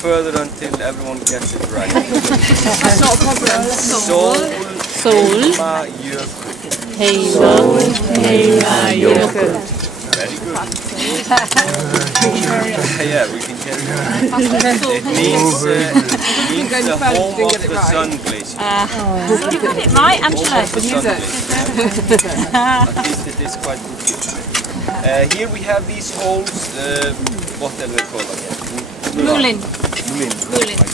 further until everyone gets it right. That's not a problem. Heima-jökull. Very good. Yeah, we can get it right. It means the home of the sun glacier. You got it right, Angela. At least it is quite good. Here we have these holes, what are they called again? Moulin. I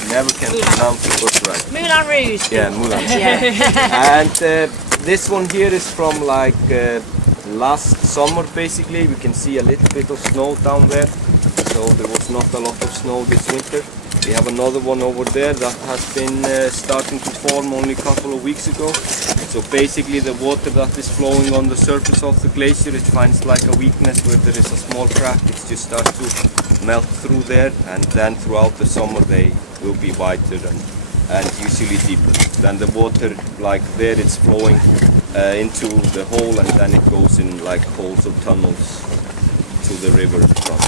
never can pronounce the word right. Moulin Rouge. Yeah, Moulin. Yeah. And this one here is from like last summer basically. We can see a little bit of snow down there. So there was not a lot of snow this winter. We have another one over there that has been starting to form only a couple of weeks ago. So basically the water that is flowing on the surface of the glacier, it finds like a weakness where there is a small crack. It just starts to melt through there, and then throughout the summer they will be wider and usually deeper. Then the water, like there, it's flowing into the hole, and then it goes in like holes or tunnels to the river in front.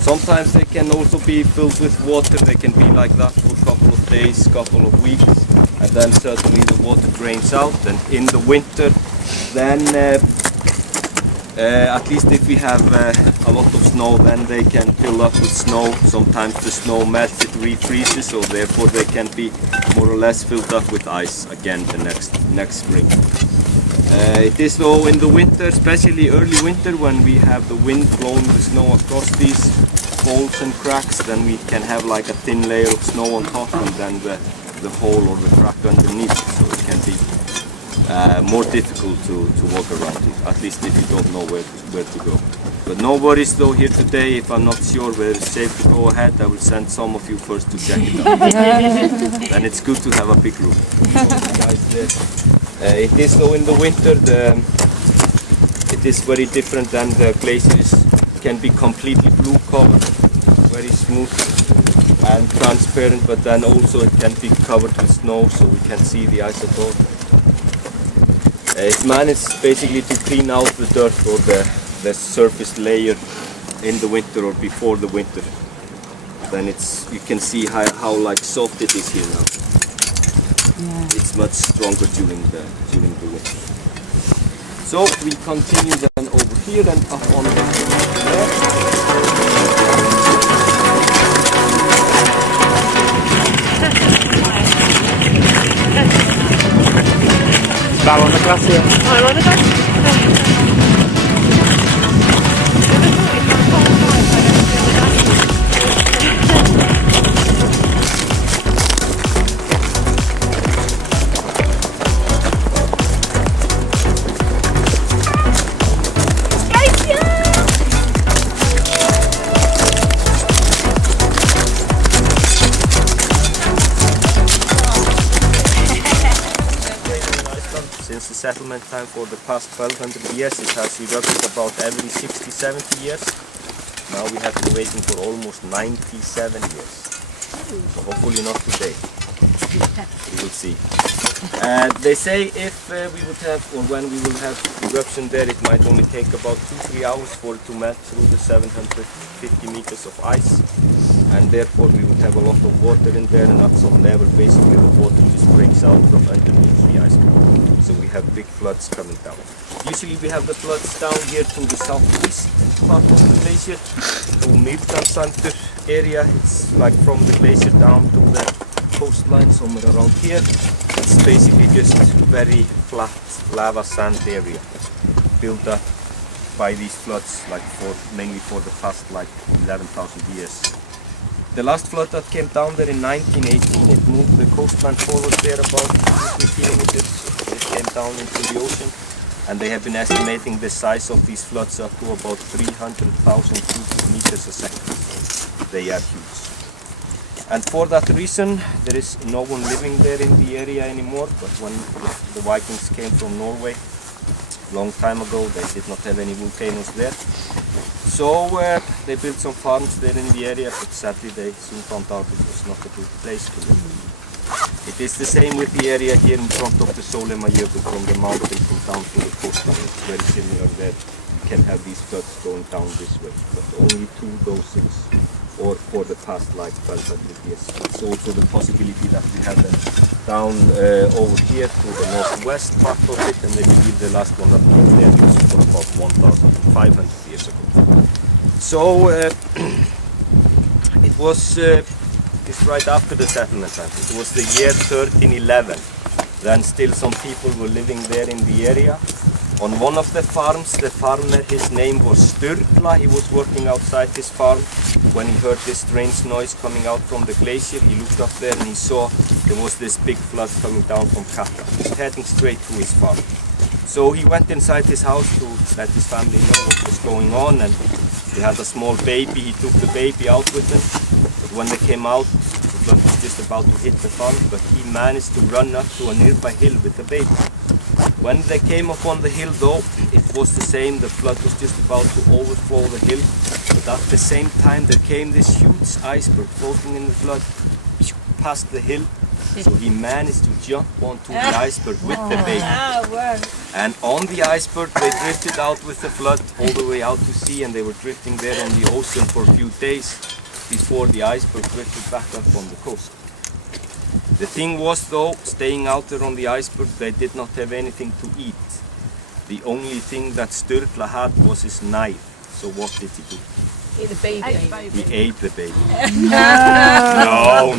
Sometimes they can also be filled with water. They can be like that for a couple of days, couple of weeks, and then suddenly the water drains out. And in the winter, then at least if we have a lot of snow, then they can fill up with snow. Sometimes the snow melts, it refreezes, so therefore they can be more or less filled up with ice again the next spring. It is though in the winter, especially early winter, when we have the wind blowing the snow across these holes and cracks, then we can have like a thin layer of snow on top and then the hole or the crack underneath, so it can be more difficult to walk around it, at least if you don't know where to go. But no worries though here today. If I'm not sure where it's safe to go ahead, I will send some of you first to check it out. And it's good to have a big group. It is though in the winter, it is very different than the glaciers. It can be completely blue covered, very smooth and transparent, but then also it can be covered with snow, so we can see the ice at all. Its man is basically to clean out the dirt or the surface layer in the winter or before the winter. Then you can see how like soft it is here now. Yeah. It's much stronger during the winter. So we continue then over here and up on the left. Down on the glacier. I'm on the glacier. Since the settlement time for the past 1200 years, it has erupted about every 60-70 years. Now we have been waiting for almost 97 years. So hopefully not today. We will see. They say if we would have, or when we will have eruption there, it might only take about 2-3 hours for it to melt through the 750 meters of ice. And therefore we would have a lot of water in there, and at some level basically the water just breaks out from underneath the ice cap. So we have big floods coming down. Usually we have the floods down here to the southeast part of the glacier, to Mýrdalsandur area. It's like from the glacier down to the coastline, somewhere around here. It's basically just very flat lava sand area built up by these floods, like mainly for the past like 11,000 years. The last flood that came down there in 1918, it moved the coastline forward there about 50 kilometers. It came down into the ocean, and they have been estimating the size of these floods up to about 300,000 cubic meters a second. They are huge. And for that reason, there is no one living there in the area anymore, but when the Vikings came from Norway a long time ago, they did not have any volcanoes there. So they built some farms there in the area, but sadly they soon found out it was not a good place to live. It is the same with the area here in front of the Heima-jökull, from the mountain down to the coastline. It's very similar there. You can have these floods going down this way, but only 2 dozens or for the past like 1200 years. It's also the possibility that we have them down over here to the northwest part of it, and they believe the last one that came there was for about 1,500 years ago. So it was it's right after the settlement time. It was the year 1311. Then still some people were living there in the area. On one of the farms, the farmer, his name was Sturla. He was working outside his farm when he heard this strange noise coming out from the glacier. He looked up there and he saw there was this big flood coming down from Katla, heading straight to his farm. So he went inside his house to let his family know what was going on, and he had a small baby. He took the baby out with him, but when they came out, the flood was just about to hit the farm, but he managed to run up to a nearby hill with the baby. When they came up on the hill though, it was the same, the flood was just about to overflow the hill, but at the same time there came this huge iceberg floating in the flood past the hill, so he managed to jump onto the iceberg with the baby. And on the iceberg they drifted out with the flood all the way out to sea, and they were drifting there on the ocean for a few days before the iceberg drifted back up on the coast. The thing was though, staying out there on the iceberg, they did not have anything to eat. The only thing that Sturla had was his knife. So what did he do? Eat the baby. He ate the baby. No.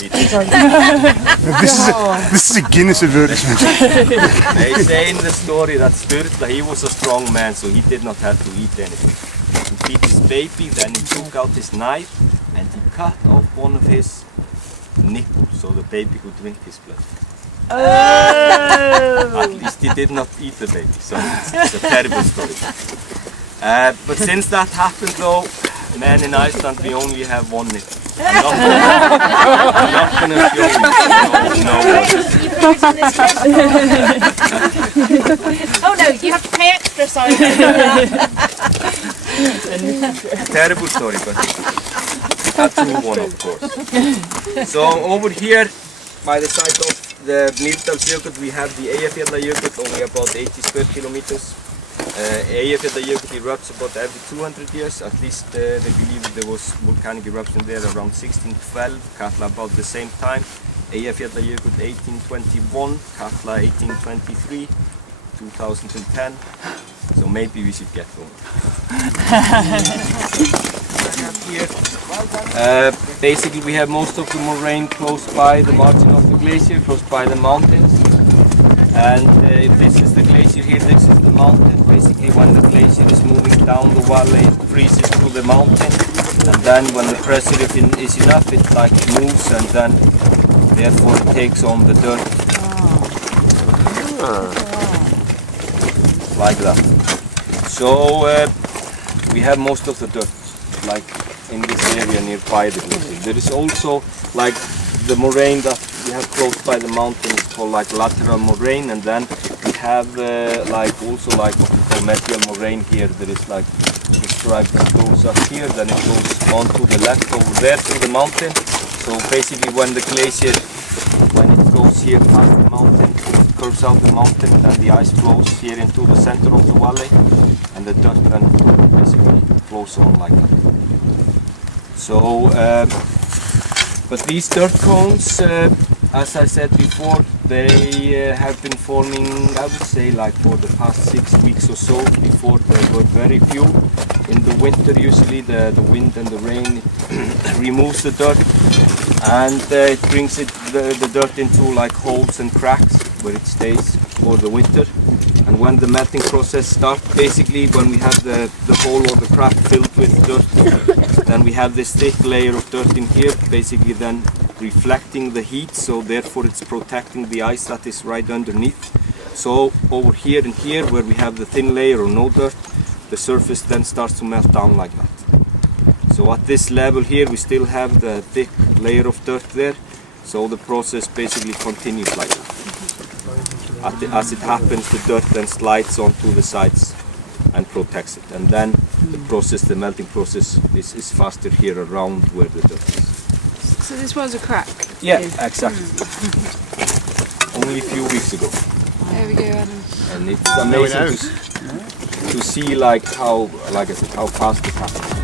He didn't. This is a Guinness advertisement. They say in the story that Sturla, he was a strong man, so he did not have to eat anything. To feed his baby, then he took out his knife and he cut off one of his nipple, so the baby could drink his blood. At least he did not eat the baby, so it's a terrible story. But since that happened though, men in Iceland, we only have one nipple. I'm not going to show you. Oh no, you have to pay extra, sorry. Terrible story, but a true one, of course. So over here, by the side of the Mýrdalsjökull, we have the Eyjafjallajökull, only about 80 square kilometers. Eyjafjallajökull erupts about every 200 years. At least they believe there was volcanic eruption there around 1612, Katla about the same time. Eyjafjallajökull 1821, Katla 1823, 2010. So maybe we should get going. Here. Basically we have most of the moraine close by the margin of the glacier, close by the mountains. And if this is the glacier here, this is the mountain. Basically when the glacier is moving down the valley, it freezes through the mountain. And then when the pressure is enough, it like moves, and then therefore it takes on the dirt. Like that. So we have most of the dirt, like in this area nearby the glacier. There is also like the moraine that we have close by the mountain is called like lateral moraine, and then we have like also like what we call medial moraine here. There is like the stripe that goes up here, then it goes on to the left over there to the mountain. So basically when the glacier, when it goes here past the mountain, it curves out the mountain, then the ice flows here into the center of the valley, and the dirt then basically flows on like that. So, but these dirt cones, as I said before, they have been forming, I would say, like for the past 6 weeks or so. Before there were very few. In the winter, usually the wind and the rain removes the dirt, and it brings the dirt into like holes and cracks where it stays for the winter. And when the melting process starts, basically when we have the hole or the crack filled with dirt, then we have this thick layer of dirt in here, basically then reflecting the heat, so therefore it's protecting the ice that is right underneath. So over here and here, where we have the thin layer or no dirt, the surface then starts to melt down like that. So at this level here, we still have the thick layer of dirt there, so the process basically continues like that. As it happens, the dirt then slides onto the sides and protects it, and then the process, the melting process, is faster here around where the dirt is. So this was a crack? Yeah, exactly. Only a few weeks ago. There we go, Adam. And it's amazing to see like how, like I said, how fast it happens.